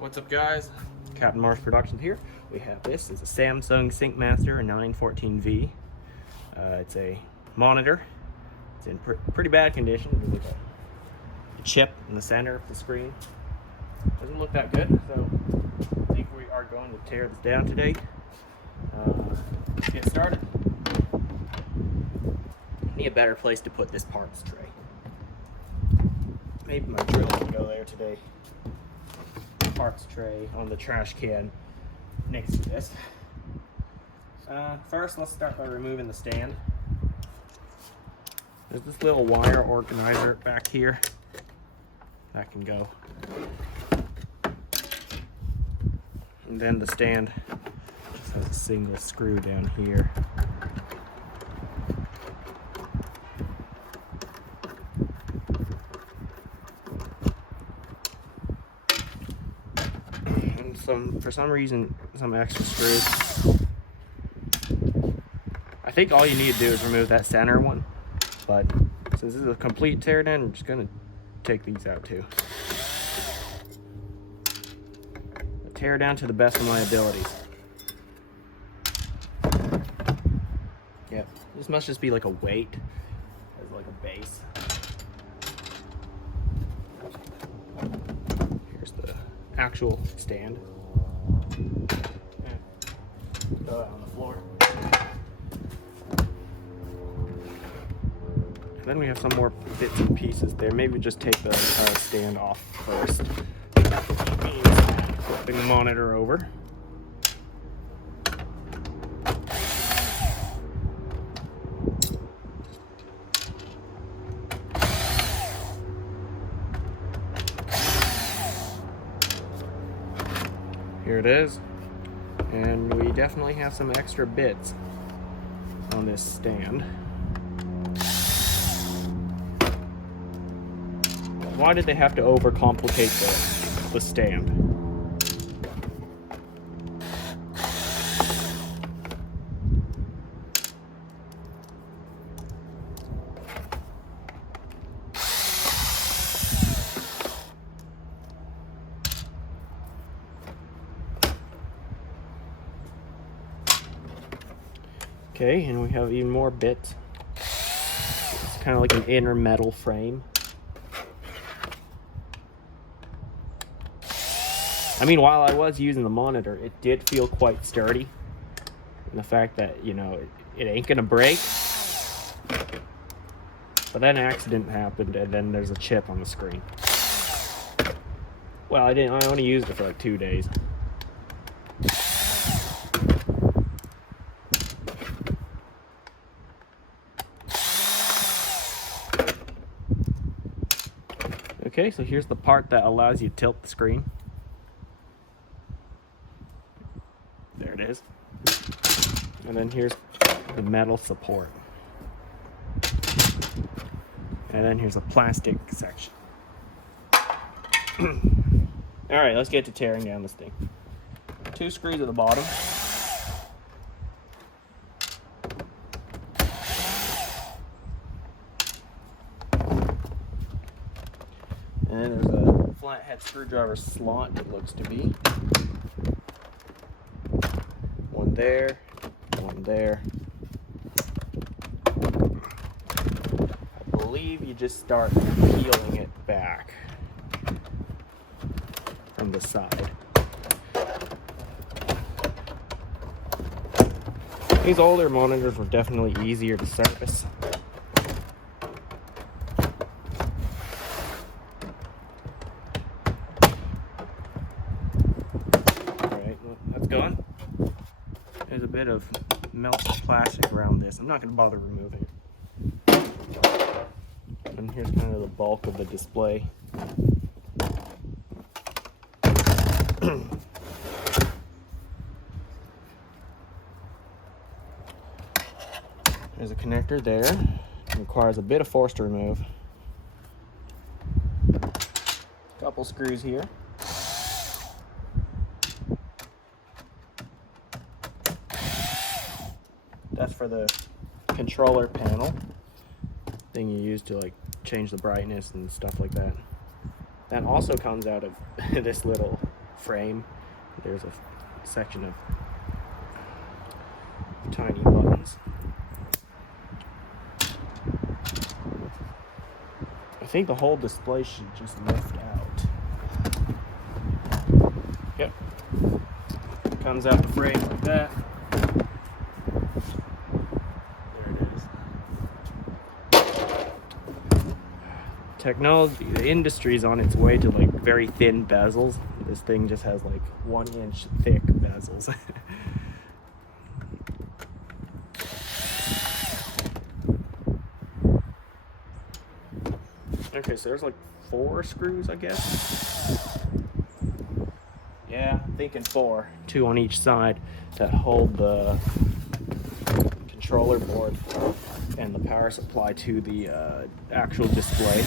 What's up, guys? Captain Marsh Productions here. We have this is a Samsung SyncMaster 914V. It's a monitor. It's in pretty bad condition. There's like a chip in the center of the screen. Doesn't look that good, so I think we are going to tear this down today. Let's get started. Need a better place to put this parts tray. Maybe my drill can go there today. Parts tray on the trash can next to this. First, let's start by removing the stand. There's this little wire organizer back here that can go. And then the stand just has a single screw down here. For some reason, some extra screws. I think all you need to do is remove that center one, but since this is a complete teardown, I'm just gonna take these out too. Tear down to the best of my abilities. Yep, this must just be like a weight as like a base. Here's the actual stand. Throw it on the floor. And then we have some more bits and pieces there. Maybe just take the stand off first. Flipping the monitor over. Here it is. And we definitely have some extra bits on this stand. Why did they have to overcomplicate the stand? Okay, and we have even more bits. It's kind of like an inner metal frame. I mean, while I was using the monitor, it did feel quite sturdy. And the fact that, you know, it ain't gonna break. But then an accident happened, and then there's a chip on the screen. Well, I only used it for like 2 days. Okay, so here's the part that allows you to tilt the screen. There it is. And then here's the metal support. And then here's a plastic section. Alright, let's get to tearing down this thing. 2 screws at the bottom. And then there's a flathead screwdriver slot, it looks to be. One there, one there. I believe you just start peeling it back from the side. These older monitors were definitely easier to service. Gone. There's a bit of melted plastic around this. I'm not going to bother removing it. And here's kind of the bulk of the display. There's a connector there. It requires a bit of force to remove. A couple screws here. That's for the controller panel thing you use to like change the brightness and stuff like that. That also comes out of this little frame. There's a section of tiny buttons. I think the whole display should just lift out. Yep. Comes out the frame like that. There it is. Technology, the industry's on its way to like very thin bezels. This thing just has like 1 inch thick bezels. Okay, so there's like 4 screws, I guess. Yeah, I'm thinking 4, 2 on each side to hold the controller board and the power supply to the actual display.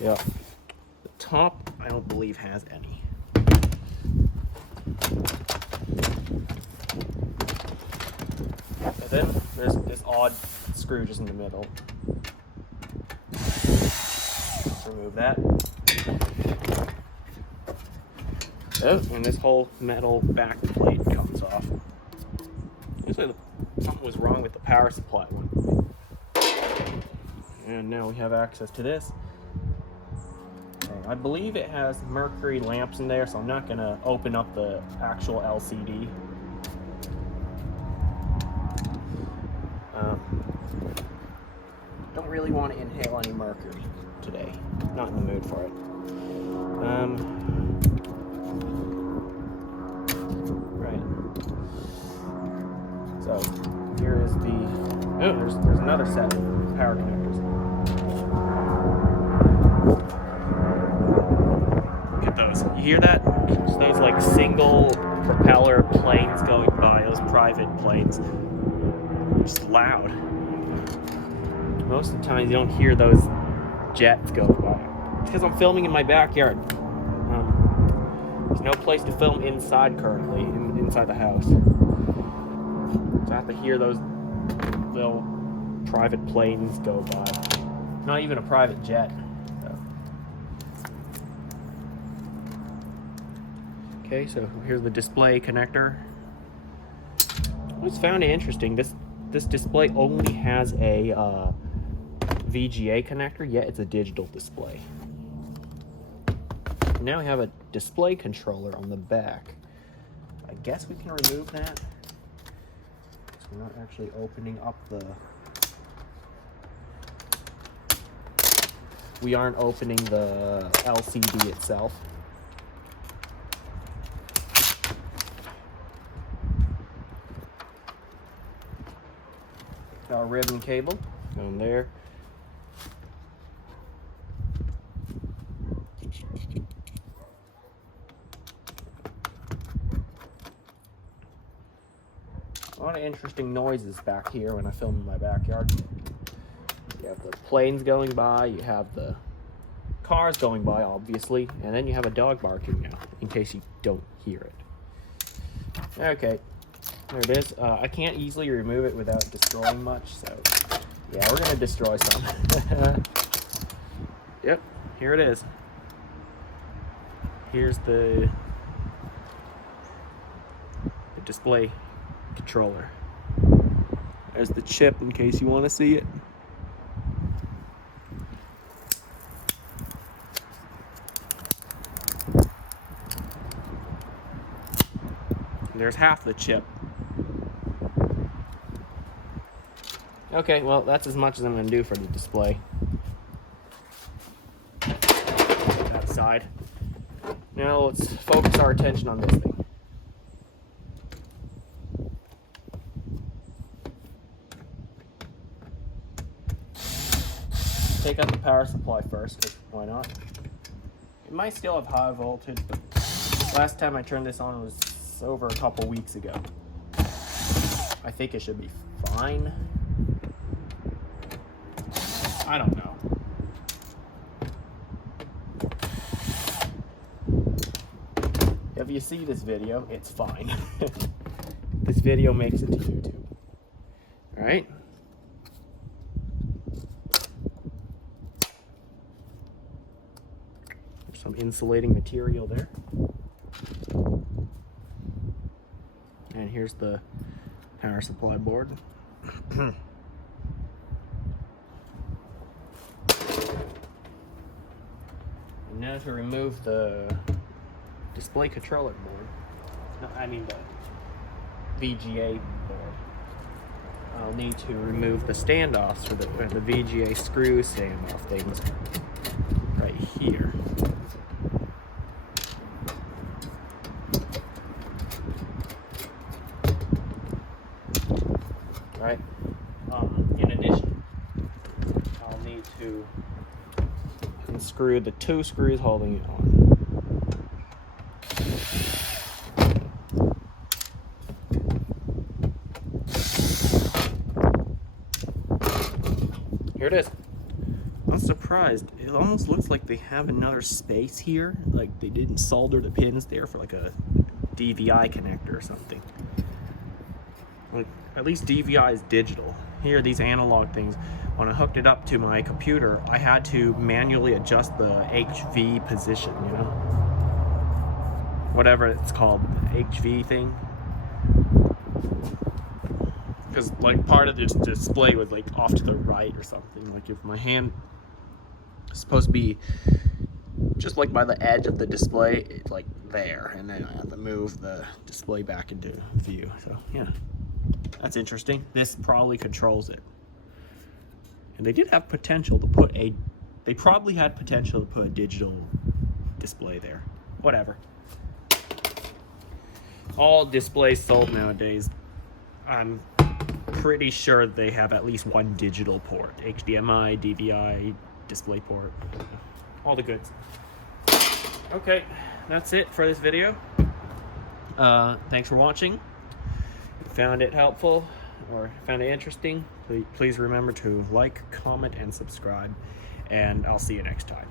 Yeah, the top I don't believe has any. And then there's this odd screw just in the middle. Let's remove that. Oh, and this whole metal back plate comes off. Looks like something was wrong with the power supply one. And now we have access to this. I believe it has mercury lamps in there, so I'm not going to open up the actual LCD. Don't really want to inhale any mercury today. Not in the mood for it. Right. So here is the. Oh, there's another set of power connectors. Look at those. You hear that? It's those like single propeller planes going by. Those private planes. Just loud. Most of the time you don't hear those jets go by. It's because I'm filming in my backyard. There's no place to film inside currently, inside the house. So I have to hear those little private planes go by. Not even a private jet. So. Okay, so here's the display connector. I always found it interesting. This display only has a VGA connector, yet it's a digital display. Now we have a display controller on the back. I guess we can remove that. So we're not actually opening up the... We aren't opening the LCD itself. Our ribbon cable going there. A lot of interesting noises back here when I film in my backyard. You have the planes going by, you have the cars going by, obviously, and then you have a dog barking now, in case you don't hear it. Okay, there it is. I can't easily remove it without destroying much, so yeah, we're gonna destroy some. Yep, here it is. Here's the display controller. There's the chip in case you want to see it. There's half the chip. Okay, well, that's as much as I'm going to do for the display. That side. Now let's focus our attention on this thing. Take out the power supply first, because why not? It might still have high voltage, but last time I turned this on was over a couple weeks ago. I think it should be fine. I don't know. If you see this video, it's fine. this video makes it to YouTube. All right. There's some insulating material there. And here's the power supply board. And now to remove the display controller board, no, I mean the VGA board, I'll need to remove the standoffs for the VGA screw standoff things right here. Right. In addition, I'll need to unscrew the 2 screws holding it on. Here it is. I'm surprised. It almost looks like they have another space here, like they didn't solder the pins there for like a DVI connector or something. Like, at least DVI is digital. Here, these analog things, when I hooked it up to my computer, I had to manually adjust the HV position, you know? Whatever it's called, the HV thing. Because like part of this display was like off to the right or something. Like if my hand is supposed to be just like by the edge of the display, it's like there, and then I have to move the display back into view. So yeah, that's interesting. This probably controls it. And they did have potential to put they probably had potential to put a digital display there. Whatever. All displays sold nowadays, I'm pretty sure they have at least one digital port. HDMI, DVI, display port, all the goods. Okay, that's it for this video. Thanks for watching. If you found it helpful or found it interesting, please remember to like, comment, and subscribe, and I'll see you next time.